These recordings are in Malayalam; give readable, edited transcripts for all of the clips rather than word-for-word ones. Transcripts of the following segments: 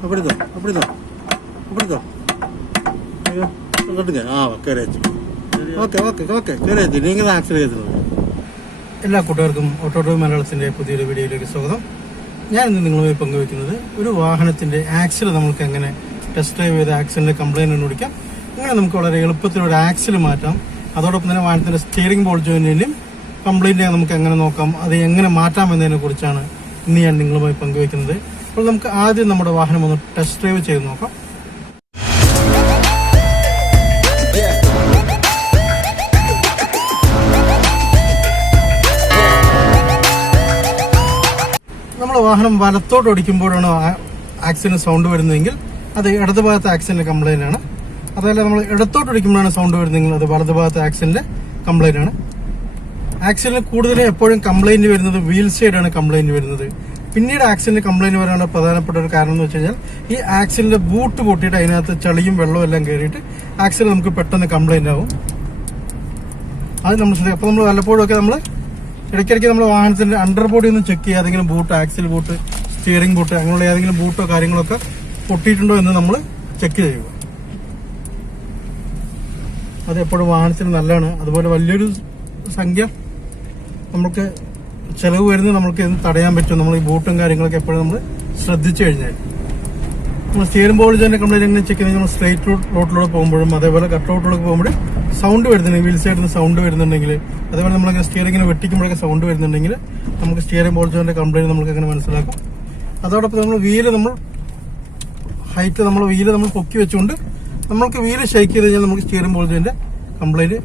എല്ലാ കൂട്ടുകാർക്കും ഓട്ടോമോട്ടീവ് മലയാളത്തിൻ്റെ പുതിയൊരു വീഡിയോയിലേക്ക് സ്വാഗതം. ഞാൻ ഇന്ന് നിങ്ങളുമായി പങ്കുവയ്ക്കുന്നത് ഒരു വാഹനത്തിൻ്റെ ആക്സിൽ നമുക്ക് എങ്ങനെ ടെസ്റ്റ് ഡ്രൈവ് ചെയ്ത് ആക്സിലിൻ്റെ കംപ്ലയിൻറ്റ് കണ്ടുപിടിക്കാം, അങ്ങനെ നമുക്ക് വളരെ എളുപ്പത്തിൽ ഒരു ആക്സിൽ മാറ്റാം. അതോടൊപ്പം തന്നെ വാഹനത്തിൻ്റെ സ്റ്റിയറിംഗ് ബോൾ ജോയിന്റിൻ്റെയും കംപ്ലയിൻറ്റ് നമുക്ക് എങ്ങനെ നോക്കാം, അത് എങ്ങനെ മാറ്റാം എന്നതിനെ കുറിച്ചാണ് ഇന്ന് ഞാൻ നിങ്ങളുമായി പങ്കുവയ്ക്കുന്നത്. അപ്പോൾ നമുക്ക് ആദ്യം നമ്മുടെ വാഹനം ഒന്ന് ടെസ്റ്റ് ഡ്രൈവ് ചെയ്ത് നോക്കാം. നമ്മുടെ വാഹനം വലത്തോട്ട് ഓടിക്കുമ്പോഴാണ് ആക്സിഡന്റ് സൗണ്ട് വരുന്നതെങ്കിൽ അത് ഇടത് ഭാഗത്തെ ആക്സിഡന്റ് കംപ്ലൈന്റ് ആണ്. അതല്ല നമ്മൾ ഇടത്തോട്ട് ഓടിക്കുമ്പോഴാണ് സൗണ്ട് വരുന്നതെങ്കിൽ അത് വലത് ഭാഗത്തെ ആക്സിഡന്റ് കംപ്ലൈന്റ് ആണ്. ആക്സിഡന്റ് കൂടുതലും എപ്പോഴും കംപ്ലൈന്റ് വരുന്നത് വീൽ സൈഡാണ് കംപ്ലൈന്റ് വരുന്നത്. പിന്നീട് ആക്സിഡന്റ് കംപ്ലൈന്റ് വരാനുള്ള പ്രധാനപ്പെട്ട ഒരു കാരണം എന്ന് വെച്ച് കഴിഞ്ഞാൽ ഈ ആക്സിഡന്റ് ബൂട്ട് പൊട്ടിയിട്ട് അതിനകത്ത് ചളിയും വെള്ളവും എല്ലാം കയറിയിട്ട് ആക്സിഡന്റ് നമുക്ക് പെട്ടെന്ന് കംപ്ലൈന്റ് ആവും. അത് നമ്മൾ ശ്രദ്ധിക്കും. അപ്പോൾ നമ്മൾ വല്ലപ്പോഴും ഒക്കെ നമ്മൾ ഇടയ്ക്കിടയ്ക്ക് നമ്മൾ വാഹനത്തിന്റെ അണ്ടർ ബോഡി ഒന്ന് ചെക്ക് ചെയ്യുക. ഏതെങ്കിലും boot, axle boot, steering boot, അങ്ങനെയുള്ള ഏതെങ്കിലും ബൂട്ടോ കാര്യങ്ങളൊക്കെ പൊട്ടിയിട്ടുണ്ടോ എന്ന് നമ്മൾ ചെക്ക് ചെയ്യുക. അത് എപ്പോഴും വാഹനത്തിന് നല്ലതാണ്. അതുപോലെ വലിയൊരു സംഖ്യ നമുക്ക് ചെലവ് വരുന്നത് നമുക്ക് തടയാൻ പറ്റും. നമ്മൾ ഈ ബൂട്ടും കാര്യങ്ങളൊക്കെ എപ്പോഴും നമ്മൾ ശ്രദ്ധിച്ചു കഴിഞ്ഞാൽ. നമ്മൾ സ്റ്റിയറിംഗ് ബോൾ ജോയിന്റ് കംപ്ലൈന്റ് എങ്ങനെ ചെക്ക് ചെയ്യുന്നത്, നമ്മൾ സ്ട്രൈറ്റ് റോഡിലൂടെ പോകുമ്പോഴും അതേപോലെ കട്ട് റോഡിലൂടെ പോകുമ്പോൾ സൗണ്ട് വരുന്നുണ്ടെങ്കിൽ, വീൽ സൈഡിൽ നിന്ന് സൗണ്ട് വരുന്നുണ്ടെങ്കിൽ, അതേപോലെ നമ്മളങ്ങനെ സ്റ്റിയറിംഗിന് വെട്ടിക്കുമ്പോഴൊക്കെ സൗണ്ട് വരുന്നുണ്ടെങ്കിൽ നമുക്ക് സ്റ്റിയറിംഗ് ബോൾ ജോയിന്റ് കംപ്ലൈന്റ് നമുക്ക് എങ്ങനെ മനസ്സിലാക്കും. അതോടൊപ്പം നമ്മൾ വീല് നമ്മൾ പൊക്കി വെച്ചുകൊണ്ട് നമുക്ക് വീല് ഷേക്ക് ചെയ്ത് കഴിഞ്ഞാൽ നമുക്ക് സ്റ്റിയറിംഗ് ബോൾ ജോയിന്റ് കംപ്ലൈന്റ്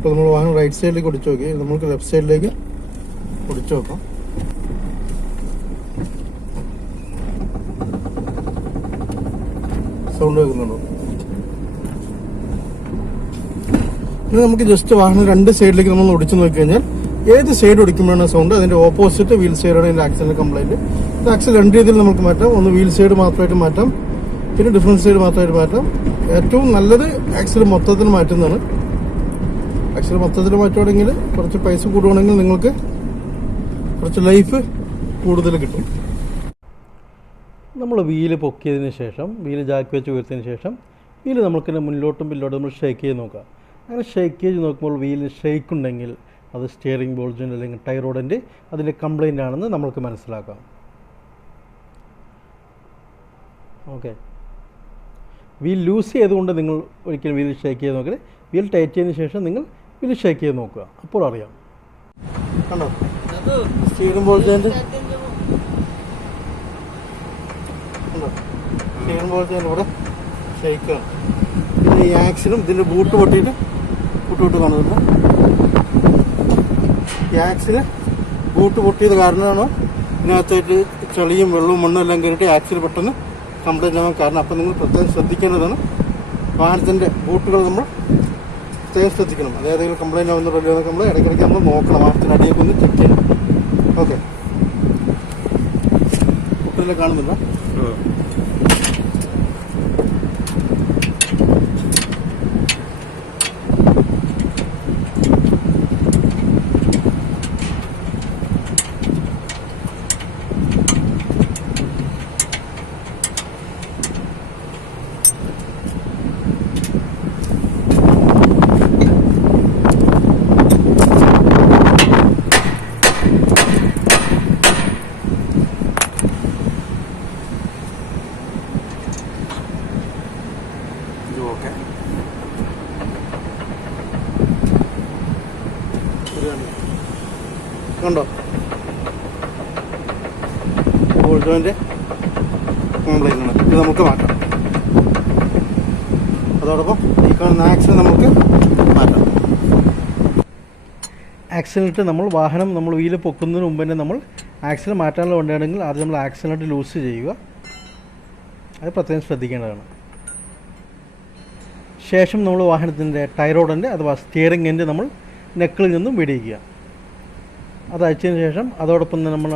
ഇപ്പോൾ നമ്മൾ വാഹനം റൈറ്റ് സൈഡിലേക്ക് ഒടിച്ചു നോക്കി, നമുക്ക് ലെഫ്റ്റ് സൈഡിലേക്ക് ഒടിച്ചു നോക്കാം. സൗണ്ട് കേൾക്കുന്നുണ്ടോ? ഇനി നമുക്ക് ജസ്റ്റ് വാഹനം രണ്ട് സൈഡിലേക്ക് നമ്മൾ ഒടിച്ചു നോക്കി കഴിഞ്ഞാൽ ഏത് സൈഡ് ഒടിക്കുമ്പോഴാണ് സൗണ്ട്, അതിന്റെ ഓപ്പോസിറ്റ് വീൽ സൈഡാണ് ഇതിന്റെ ആക്സിലിന്റെ കംപ്ലൈന്റ്. ഇത് ആക്സിൽ രണ്ട് രീതിയിൽ നമുക്ക് മാറ്റാം. ഒന്ന് വീൽ സൈഡ് മാത്രമായിട്ട് മാറ്റാം, പിന്നെ ഡിഫറൻസ് സൈഡ് മാത്രമായിട്ട് മാറ്റാം. ഏറ്റവും നല്ലത് ആക്സിൽ മൊത്തത്തിൽ മാറ്റുന്നതാണ്. ആക്സിൽ മൊത്തത്തിൽ മാറ്റുവാണെങ്കിൽ കുറച്ച് പൈസ കൂടുവാണെങ്കിൽ നിങ്ങൾക്ക് കുറച്ച് ലൈഫ് കൂടുതൽ കിട്ടും. നമ്മൾ വീല് പൊക്കിയതിന് ശേഷം, വീല് ജാക്കി വെച്ച് ഉയർത്തിയതിന് ശേഷം വീല് നമുക്കിങ്ങനെ മുന്നിലോട്ടും പിന്നിലോട്ടും നമ്മൾ ഷേക്ക് ചെയ്ത് നോക്കുക. അങ്ങനെ ഷേക്ക് ചെയ്ത് നോക്കുമ്പോൾ വീലിന് ഷേക്ക് ഉണ്ടെങ്കിൽ അത് സ്റ്റിയറിംഗ് ബോൾ ജോയിന്റ് അല്ലെങ്കിൽ ടയർ റോഡിൻ്റെ അതിൻ്റെ കംപ്ലൈൻ്റ് ആണെന്ന് നമ്മൾക്ക് മനസ്സിലാക്കാം. ഓക്കെ, വീൽ ലൂസ് ചെയ്തുകൊണ്ട് നിങ്ങൾ ഒരിക്കലും വീൽ ഷേക്ക് ചെയ്ത് നോക്കരുത്. വീൽ ടൈറ്റ് ചെയ്തതിന് ശേഷം നിങ്ങൾ വീൽ ഷേക്ക് ചെയ്ത് നോക്കുക, അപ്പോൾ അറിയാം. കണ്ടോ, സ്റ്റിയറിംഗ് ബോൾ ജോയിന്റ് ഇവിടെ ഷേക്കാണ്. പിന്നെ ഈ ആക്സിലും ഇതിൻ്റെ ബൂട്ട് പൊട്ടിയിട്ട് കാണുന്നുണ്ട്. ഈ ആക്സില് ബൂട്ട് പൊട്ടിയത് കാരണമാണ് ഇതിനകത്തായിട്ട് ചളിയും വെള്ളവും മണ്ണും എല്ലാം കയറിയിട്ട് ആക്സിൽ പെട്ടെന്ന് കംപ്ലൈൻറ്റ് ആവാൻ കാരണം. അപ്പം നിങ്ങൾ പ്രത്യേകം ശ്രദ്ധിക്കേണ്ടതാണ്. വാഹനത്തിൻ്റെ ബൂട്ടുകൾ നമ്മൾ പ്രത്യേകം ശ്രദ്ധിക്കണം. അതേതെങ്കിലും കംപ്ലൈൻറ്റ് ആവുന്നുണ്ടോ എന്നൊക്കെ നമ്മൾ ഇടയ്ക്കിടയ്ക്ക് നമ്മൾ നോക്കണം. വാഹനത്തിൻ്റെ അടിയൊക്കെ ഒന്ന് ചെക്ക് ചെയ്യണം. ഓക്കെ, ബൂട്ടിലെ കാണുന്നില്ല. കണ്ടോ, ബോൾ ജോയിന്റ് കംപ്ലൈന്റ് ആണ്. ഇത് നമുക്ക് മാറ്റാം. അതോടൊപ്പം ഈ കാണുന്ന ആക്സിൽ നമുക്ക് മാറ്റാം. ആക്സിലിട്ട് നമ്മൾ വീല് പൊക്കുന്നതിന് മുമ്പ് തന്നെ നമ്മൾ ആക്സിൽ മാറ്റാനുള്ള വണ്ടിയാണെങ്കിൽ ആദ്യം നമ്മൾ ആക്സിലിട്ട് ലൂസ് ചെയ്യുക. അത് പ്രത്യേകം ശ്രദ്ധിക്കേണ്ടതാണ്. ശേഷം നമ്മൾ വാഹനത്തിൻ്റെ ടയർ റോഡിൻ്റെ അഥവാ സ്റ്റിയറിംഗ് എൻഡ് നമ്മൾ നെക്കിൽ നിന്നും വെടിയിക്കുക. അത് അയച്ചതിന് ശേഷം അതോടൊപ്പം തന്നെ നമ്മൾ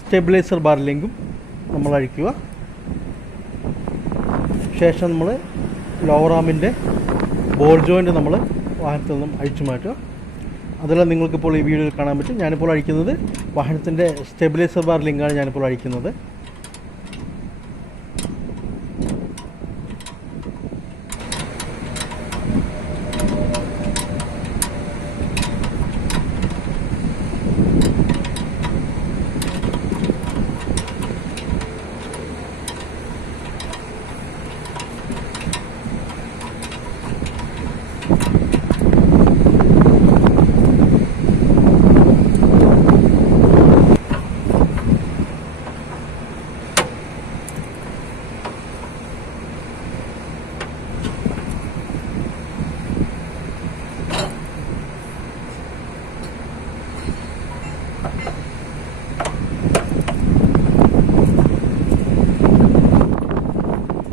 സ്റ്റെബിലൈസർ ബാറിലേക്കും നമ്മൾ അഴിക്കുക. ശേഷം നമ്മൾ ലോവർ ആമിൻ്റെ ബോൾ ജോയിൻ്റ് നമ്മൾ വാഹനത്തിൽ നിന്നും അഴിച്ചു മാറ്റുക. അതെല്ലാം നിങ്ങൾക്കിപ്പോൾ ഈ വീഡിയോയിൽ കാണാൻ പറ്റും. ഞാനിപ്പോൾ അഴിക്കുന്നത് വാഹനത്തിൻ്റെ സ്റ്റെബിലൈസർ ബാർ ലിങ്കാണ് ഞാനിപ്പോൾ അഴിക്കുന്നത്.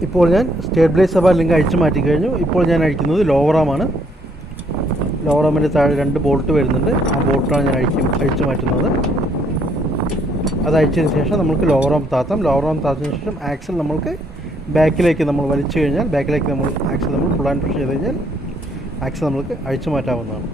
ഇപ്പോൾ ഞാൻ സ്റ്റെബിലൈസർ ബാർ ലിങ്ക് അഴിച്ചു മാറ്റി കഴിഞ്ഞു. ഇപ്പോൾ ഞാൻ അഴിക്കുന്നത് ലോവർ ആമാണ്. ലോവർ ആമിൻ്റെ താഴെ 2 ബോൾട്ട് വരുന്നുണ്ട്. ആ ബോൾട്ടാണ് ഞാൻ അഴിച്ചു മാറ്റുന്നത്. അത് അഴിച്ചതിന് ശേഷം നമുക്ക് ലോവർ ആം താത്താം. ലോവർ ആം താത്തതിന് ശേഷം ആക്സിൽ നമ്മൾക്ക് ബാക്കിലേക്ക് നമ്മൾ വലിച്ചു കഴിഞ്ഞാൽ ബാക്കിലേക്ക് നമ്മൾ ആക്സിൽ നമ്മൾ ഫുൾ ആൻഡ് പുഷ് ചെയ്ത് കഴിഞ്ഞാൽ ആക്സിൽ നമുക്ക് അഴിച്ചു മാറ്റാവുന്നതാണ്.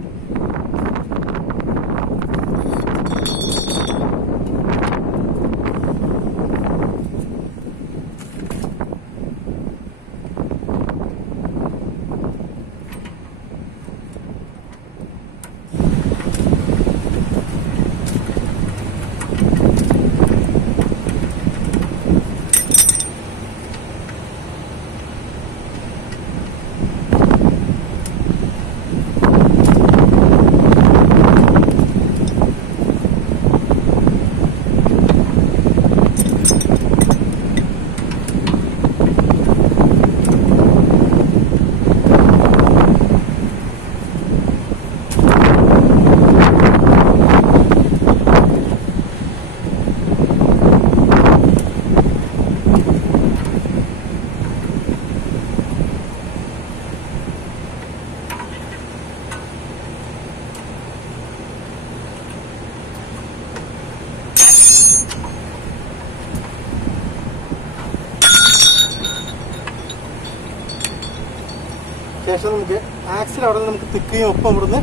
ശേഷം നമുക്ക് ആക്സിൽ അവിടെ നിന്ന് നമുക്ക് തിക്കുകയും ഒപ്പം ഇവിടുന്ന്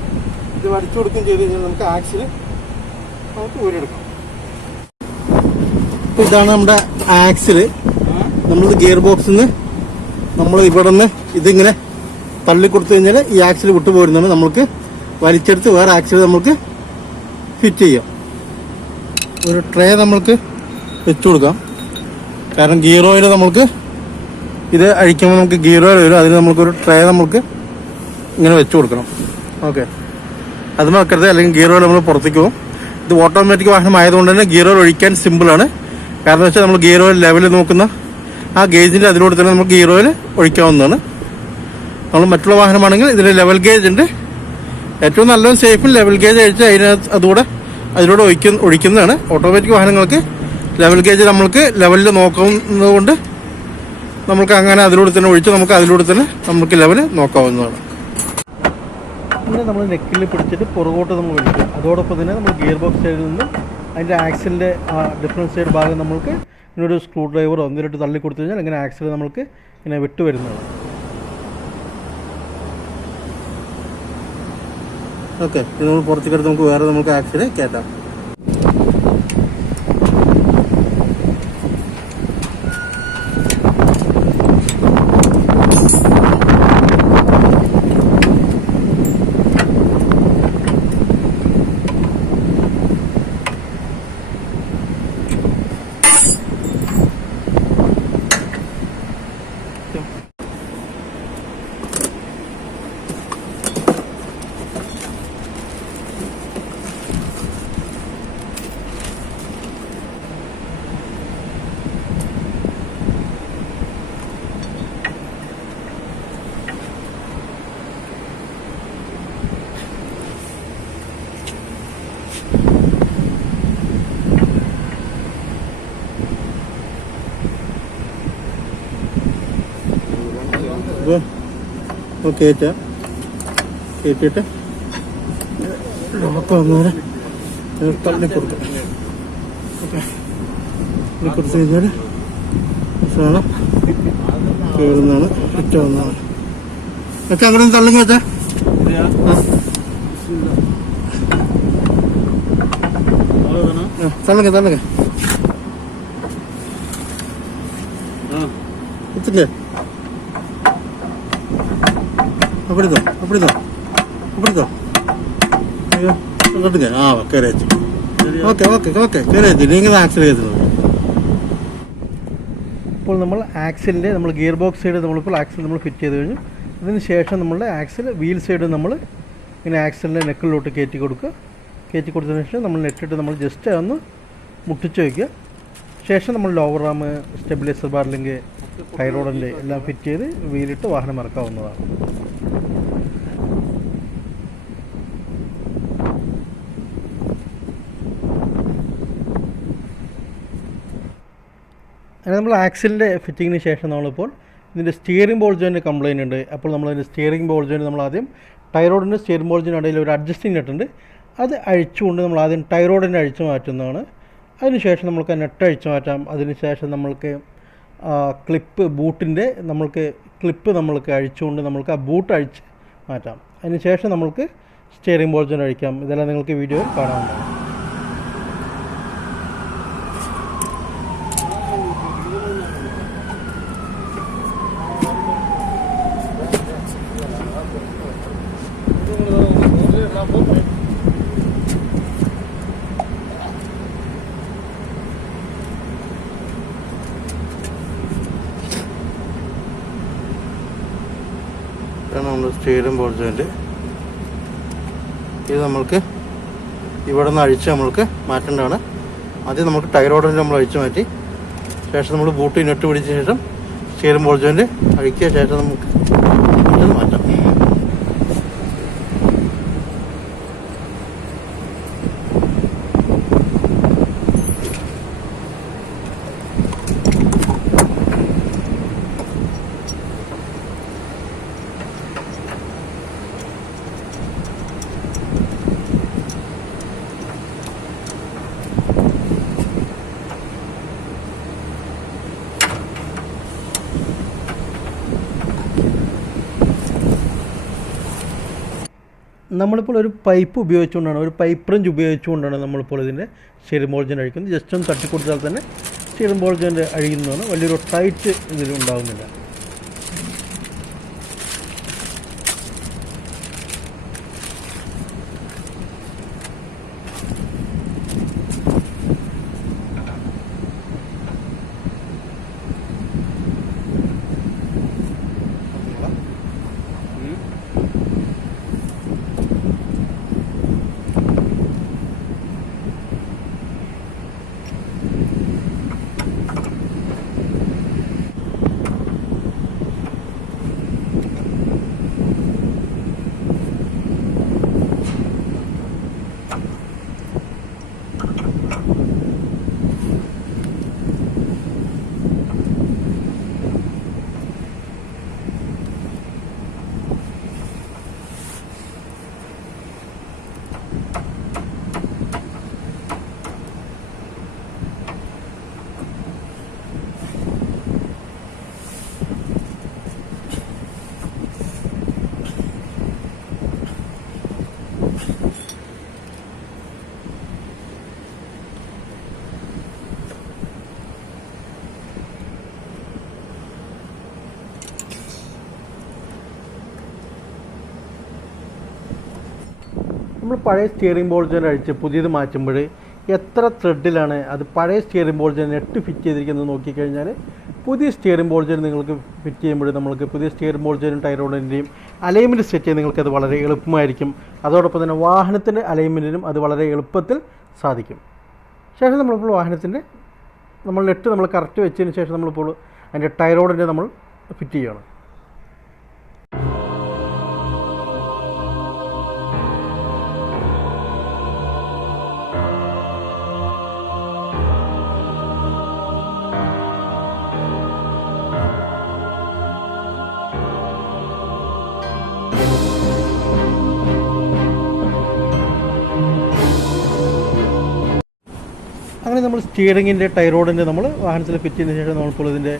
ഇത് വടിച്ചു കൊടുക്കുകയും ചെയ്ത് കഴിഞ്ഞാൽ നമുക്ക് ആക്സിൽ നമുക്ക് ഊരിയെടുക്കാം. അപ്പോൾ ഇതാണ് നമ്മുടെ ആക്സില്. നമ്മൾ ഗിയർ ബോക്സിൽ നിന്ന് നമ്മൾ ഇവിടെ നിന്ന് ഇതിങ്ങനെ തള്ളിക്കൊടുത്തു കഴിഞ്ഞാൽ ഈ ആക്സിൽ വിട്ടുപോരുന്നതാണ്. നമുക്ക് വലിച്ചെടുത്ത് വേറെ ആക്സിൽ നമുക്ക് ഫിറ്റ് ചെയ്യാം. ഒരു ട്രേ നമ്മൾക്ക് വെച്ചു കൊടുക്കാം. കാരണം ഗിയർ ഓയിൽ നമുക്ക് ഇത് അഴിക്കുമ്പോൾ നമുക്ക് ഗിയർ ഓയിൽ വരും. അതിന് നമുക്കൊരു ട്രേ നമുക്ക് ഇങ്ങനെ വെച്ച് കൊടുക്കണം. ഓക്കെ, അത് വെക്കരുത്, അല്ലെങ്കിൽ ഗിയർ ഓയിൽ നമ്മൾ പുറത്തേക്ക് പോകും. ഇത് ഓട്ടോമാറ്റിക് വാഹനം ആയതുകൊണ്ട് തന്നെ ഗിയർ ഓയിൽ ഒഴിക്കാൻ സിമ്പിളാണ്. കാരണം വെച്ചാൽ നമ്മൾ ഗിയർ ഓയിൽ ലെവൽ നോക്കുന്ന ആ ഗേജിൻ്റെ അതിലൂടെ തന്നെ നമുക്ക് ഗിയർ ഓയിൽ ഒഴിക്കാവുന്നതാണ്. നമ്മൾ മറ്റുള്ള വാഹനമാണെങ്കിൽ ഇതിൽ ലെവൽ ഗേജ് ഉണ്ട്. ഏറ്റവും നല്ലതും സേഫും ലെവൽ ഗേജ് അഴിച്ച് അതിലൂടെ ഒഴിക്കുന്നതാണ്. ഓട്ടോമാറ്റിക് വാഹനങ്ങൾക്ക് ലെവൽ ഗേജ് നമ്മൾക്ക് ലെവലിൽ നോക്കുന്നതുകൊണ്ട് നമുക്ക് അങ്ങനെ അതിലൂടെ തന്നെ ഒഴിച്ച് നമുക്ക് ലെവൽ നോക്കാവുന്നതാണ്. പിന്നെ നമ്മൾ നെക്കിൽ പിടിച്ചിട്ട് പുറകോട്ട് നമ്മൾ ഒഴിക്കും. അതോടൊപ്പം തന്നെ നമ്മൾ ഗിയർ ബോക്സ് സൈഡിൽ നിന്നും അതിൻ്റെ ആക്സിലിൻ്റെ ഡിഫറൻസ് സൈഡ് ഭാഗം നമുക്ക് ഇങ്ങനൊരു സ്ക്രൂ ഡ്രൈവറോ ഒന്നിലിട്ട് തള്ളി കൊടുത്തു കഴിഞ്ഞാൽ ഇങ്ങനെ ആക്സിൽ നമുക്ക് ഇങ്ങനെ വിട്ടു വരുന്നതാണ്. ഓക്കെ, ഇത് നമ്മൾ പുറത്തേക്കെടുത്ത് നമുക്ക് വേറെ നമുക്ക് ആക്സിൽ കയറ്റാം. അപ്പോൾ കയറ്റിയിട്ട് ലോക്ക് വന്നേരം തള്ളി കൊടുക്കും. തള്ളി കൊടുത്തു കഴിഞ്ഞാൽ സാധനം കയറുന്നതാണ്, ഫിറ്റാവുന്നതാണ്. ഒക്കെ അങ്ങനെ തള്ളുങ്ങ വെച്ചാൽ തള്ളുക തള്ളുക എത്തില്ലേ അപ്പിടിത്തോ അപ്പിടിത്തോ അപ്പിടിത്തോ അയ്യോ കെട്ടുക ആ കയറിയച്ചു ഓക്കെ ഓക്കെ ഓക്കെ കയറിയച്ചു നിങ്ങൾ ആക്സിൽ കയറ്റുന്നത്. ഇപ്പോൾ നമ്മൾ ആക്സിലിൻ്റെ നമ്മൾ ഗിയർ ബോക്സ് സൈഡ് നമ്മളിപ്പോൾ ആക്സിൽ നമ്മൾ ഫിറ്റ് ചെയ്ത് കഴിഞ്ഞു. അതിന് ശേഷം നമ്മളുടെ ആക്സിൽ വീൽ സൈഡ് നമ്മൾ ഇങ്ങനെ ആക്സിലിൻ്റെ നെക്കിലോട്ട് കയറ്റി കൊടുക്കുക. കയറ്റി കൊടുത്തതിന് ശേഷം നമ്മൾ നെറ്റിട്ട് നമ്മൾ ജസ്റ്റ് ഒന്ന് മുട്ടിച്ച് വയ്ക്കുക. ശേഷം നമ്മൾ lower arm stabilizer bar link ടൈറോഡിൻ്റെ എല്ലാം ഫിറ്റ് ചെയ്ത് വീലിട്ട് വാഹനം ഇറക്കാവുന്നതാണ്. അങ്ങനെ നമ്മൾ ആക്സിലിൻ്റെ ഫിറ്റിങ്ങിന് ശേഷം നമ്മളിപ്പോൾ ഇതിൻ്റെ സ്റ്റിയറിംഗ് ബോൾ ജോയിൻ്റ് കംപ്ലയിൻ്റ് ഉണ്ട്. അപ്പോൾ നമ്മളതിൻ്റെ സ്റ്റിയറിംഗ് ബോൾ ജോയിൻ്റ് നമ്മൾ ആദ്യം ടൈറോഡിൻ്റെ സ്റ്റിയറിംഗ് ബോൾ ജോയിൻ്റ് ഇടയിൽ ഒരു അഡ്ജസ്റ്റിംഗ് നെറ്റ് ഉണ്ട്, അത് അഴിച്ചുകൊണ്ട് നമ്മൾ ആദ്യം ടൈറോഡിൻ്റെ അഴിച്ചു മാറ്റുന്നതാണ്. അതിനുശേഷം നമുക്ക് നെറ്റ് അഴിച്ചു മാറ്റാം. അതിനുശേഷം നമ്മൾക്ക് ക്ലിപ്പ് ബൂട്ടിൻ്റെ നമ്മൾക്ക് ക്ലിപ്പ് നമ്മൾക്ക് അഴിച്ചുകൊണ്ട് നമുക്ക് ആ ബൂട്ട് അഴിച്ച് മാറ്റാം. അതിനുശേഷം നമുക്ക് സ്റ്റിയറിംഗ് ബോൾ ജോയിൻ്റ് അഴിക്കാം. ഇതെല്ലാം നിങ്ങൾക്ക് വീഡിയോയിൽ കാണാവുന്നതാണ്. നമ്മൾ സ്റ്റിയറിംഗ് ബോൾ ജോയിൻ്റ് ഇത് നമ്മൾക്ക് ഇവിടെ നിന്ന് അഴിച്ച് നമ്മൾക്ക് മാറ്റേണ്ടതാണ്. ആദ്യം നമുക്ക് ടൈറോഡിൽ നമ്മൾ അഴിച്ചു മാറ്റി ശേഷം നമ്മൾ ബൂട്ട് നെറ്റ് പിടിച്ച ശേഷം സ്റ്റിയറിംഗ് ബോൾ ജോയിൻ്റ് അഴിക്കുക. ശേഷം നമുക്ക് മാറ്റാം. നമ്മളിപ്പോൾ ഒരു പൈപ്പ് ഉപയോഗിച്ചുകൊണ്ടാണ്, ഒരു പൈപ്പ് റഞ്ച് ഉപയോഗിച്ചുകൊണ്ടാണ് നമ്മളിപ്പോൾ ഇതിൻ്റെ സ്റ്റിയറിംഗ് ബോൾ ജോയിൻ്റ് അഴിക്കുന്നത്. ജസ്റ്റ് ഒന്ന് തട്ടിക്കൊടുത്താൽ തന്നെ സ്റ്റിയറിംഗ് ബോൾ ജോയിൻ്റ് അഴിയുന്നതാണ്. വലിയൊരു ടൈറ്റ് ഇതിലുണ്ടാകുന്നില്ല. നമ്മൾ പഴയ സ്റ്റിയറിംഗ് ബോൾ ജോയിൻ്റ് അഴിച്ച് പുതിയത് മാറ്റുമ്പോൾ എത്ര ത്രെഡിലാണ് അത് പഴയ steering ball joint net fit ചെയ്തിരിക്കുന്നത് നോക്കിക്കഴിഞ്ഞാൽ പുതിയ സ്റ്റിയറിംഗ് ബോൾ ജോയിൻ്റ് നിങ്ങൾക്ക് ഫിറ്റ് ചെയ്യുമ്പോൾ നമ്മൾക്ക് പുതിയ സ്റ്റിയറിംഗ് ബോൾ ജോയിൻ്റും ടൈറോഡിൻ്റെയും അലൈൻമെൻറ്റ് സെറ്റ് ചെയ്യാൻ നിങ്ങൾക്കത് വളരെ എളുപ്പമായിരിക്കും. അതോടൊപ്പം തന്നെ വാഹനത്തിൻ്റെ അലൈൻമെൻറ്റിനും അത് വളരെ എളുപ്പത്തിൽ സാധിക്കും. ശേഷം നമ്മളിപ്പോൾ വാഹനത്തിൻ്റെ നമ്മൾ നെറ്റ് നമ്മൾ കറക്റ്റ് വെച്ചതിന് ശേഷം നമ്മളിപ്പോൾ അതിൻ്റെ ടൈറോഡിൻ്റെ നമ്മൾ ഫിറ്റ് ചെയ്യണം. അങ്ങനെ നമ്മൾ സ്റ്റിയറിങ്ങിൻ്റെ ടൈറോഡിൻ്റെ നമ്മൾ വാഹനത്തിൽ ഫിറ്റ് ചെയ്തതിന് ശേഷം നമ്മളിപ്പോൾ ഇതിൻ്റെ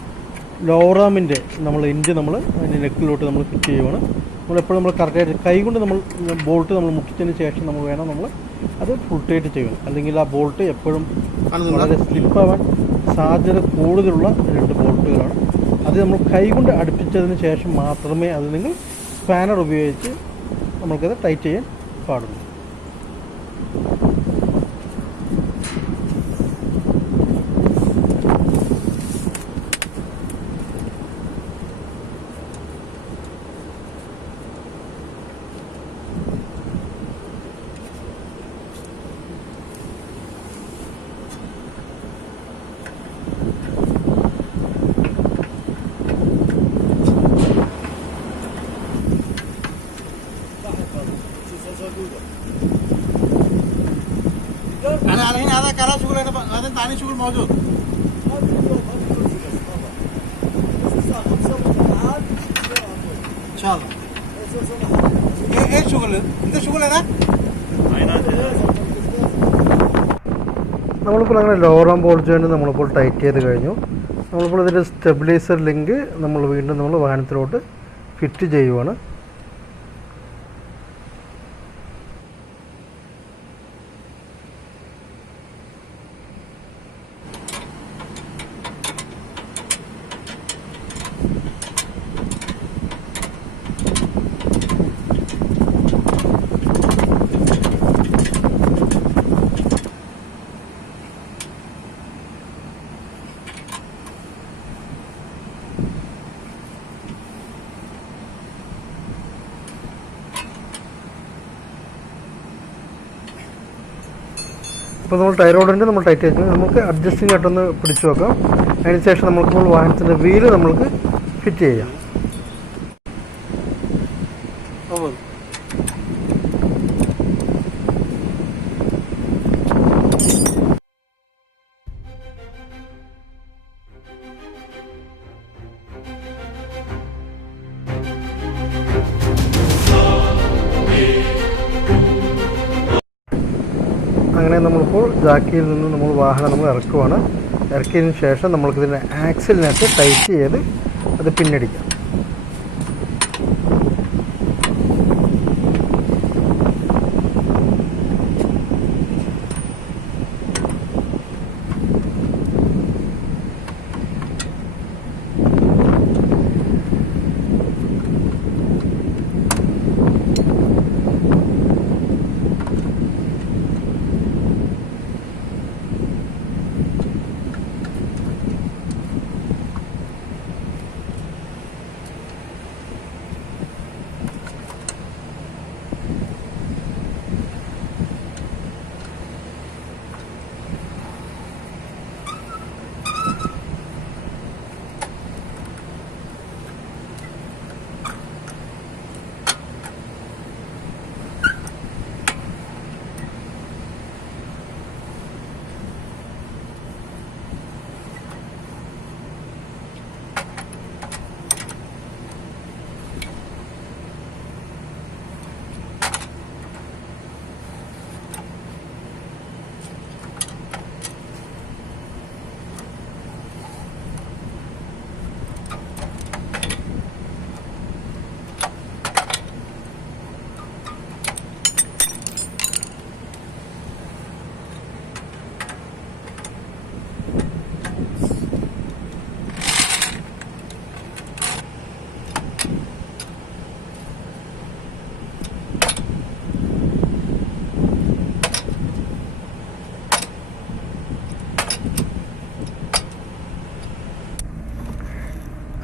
ലോറാമിൻ്റെ നമ്മൾ എൻഡ് നമ്മൾ അതിൻ്റെ നെക്കിലോട്ട് നമ്മൾ ഫിറ്റ് ചെയ്യുവാണ്. നമ്മളെപ്പോഴും നമ്മൾ കറക്റ്റായിട്ട് കൈകൊണ്ട് നമ്മൾ ബോൾട്ട് നമ്മൾ മുട്ടിച്ചതിന് ശേഷം നമ്മൾ അത് ഫുൾ ടൈറ്റ് ചെയ്യണം. അല്ലെങ്കിൽ ആ ബോൾട്ട് എപ്പോഴും വളരെ സ്ലിപ്പാവാൻ സാധ്യത കൂടുതലുള്ള 2 ബോൾട്ടുകളാണ്. അത് നമ്മൾ കൈകൊണ്ട് അടുപ്പിച്ചതിന് ശേഷം മാത്രമേ അത് നിങ്ങൾ സ്പാനർ ഉപയോഗിച്ച് നമുക്കത് ടൈറ്റ് ചെയ്യാൻ പാടുള്ളൂ. أنا الحين هذا كلام شغل أنا هذا ثاني شغل موجود. إن شاء الله. إيه شغل؟ أنت شغل أنا؟ നമ്മളിപ്പോൾ അങ്ങനെ ലോവർ ആം ബോൾ ജോയിൻറ്റ് നമ്മളിപ്പോൾ ടൈറ്റ് ചെയ്ത് കഴിഞ്ഞു. നമ്മളിപ്പോൾ ഇതിൻ്റെ സ്റ്റെബിലൈസർ ലിങ്ക് നമ്മൾ വീണ്ടും നമ്മൾ വാഹനത്തിലോട്ട് ഫിറ്റ് ചെയ്യുവാണ്. അപ്പോൾ നമ്മൾ ടൈറോഡിൻ്റെ നമ്മൾ ടൈറ്റ് ചെയ്ത് നമുക്ക് അഡ്ജസ്റ്റിംഗ് ആയിട്ടൊന്ന് പിടിച്ചു വെക്കാം. അതിന് ശേഷം നമുക്കിപ്പോൾ വാഹനത്തിൻ്റെ വീല് നമ്മൾക്ക് ഫിറ്റ് ചെയ്യാം. അങ്ങനെ നമ്മളിപ്പോൾ ജാക്കിയിൽ നിന്ന് നമ്മൾ വാഹനം നമ്മൾ ഇറക്കുവാണ്. ഇറക്കിയതിന് ശേഷം നമ്മൾക്കിതിൻ്റെ ആക്സിലിനകത്ത് ടൈറ്റ് ചെയ്ത് അത് പിന്നടിക്കാം.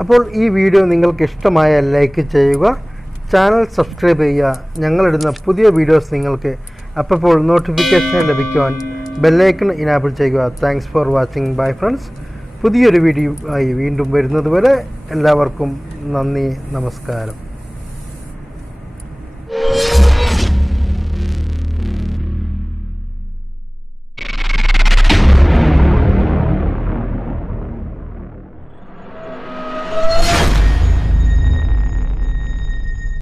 അപ്പോൾ ഈ വീഡിയോ നിങ്ങൾക്ക് ഇഷ്ടമായ ലൈക്ക് ചെയ്യുക, ചാനൽ സബ്സ്ക്രൈബ് ചെയ്യുക. ഞങ്ങളിടുന്ന പുതിയ വീഡിയോസ് നിങ്ങൾക്ക് അപ്പോൾ നോട്ടിഫിക്കേഷൻ ലഭിക്കുവാൻ ബെല്ലൈക്കൺ ഇനാബിൾ ചെയ്യുക. Thanks for watching. Bye friends. പുതിയൊരു വീഡിയോ ആയി വീണ്ടും വരുന്നത് വരെ എല്ലാവർക്കും നന്ദി, നമസ്കാരം.